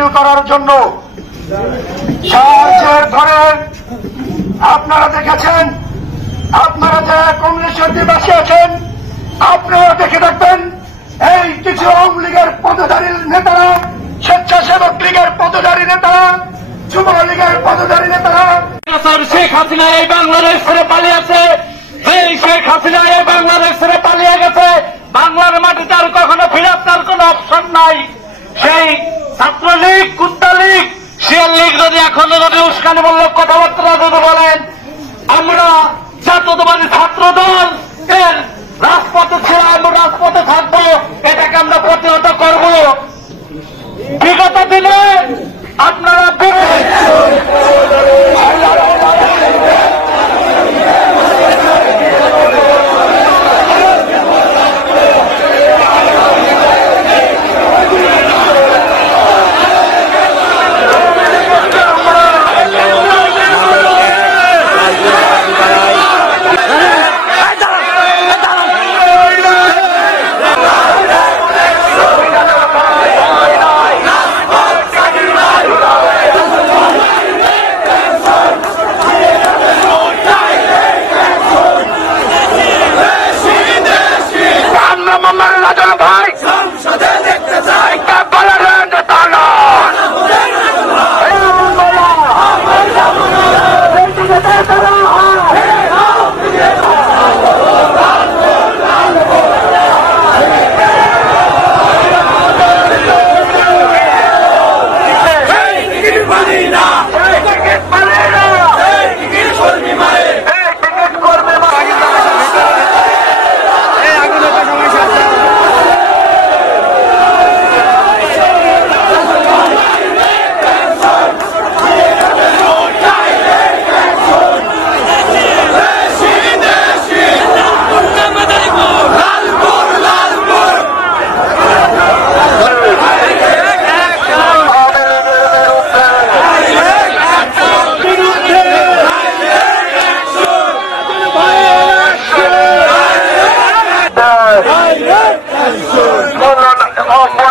Continue করার জন্য সাহায্যের ধরে আপনারা দেখেছেন, আপনারা যে কংগ্রেসের নিবাসী আছেন, আপনারা দেখে থাকবেন এই কিছু আওয়ামী লীগের পদধারী নেতারা, স্বেচ্ছাসেবক লীগের পদধারী নেতারা, যুবলীগের পদধারী নেতারা শেখ হাসিনা এই বাংলাদেশ ছেড়ে পালিয়েছে। এই শেখ হাসিনা এই বাংলাদেশ ছেড়ে পালিয়ে গেছে। বাংলার মাটিতে আর কখনো ফিরে আসার কোন অপশন নাই। সেই ছাত্রলীগ, কুত্তা লীগ, শিয়াল লীগ যদি এখনো যদি উস্কানিমূলক কথাবার্তা যদি বলেন, আমরা জাতীয়তাবাদী ছাত্র দল এর রাজপথে ছেড়ে আমরা রাজপথে থাকবো, এটাকে আমরা প্রতিহত করব। বিগত দিনে আপনারা Oh,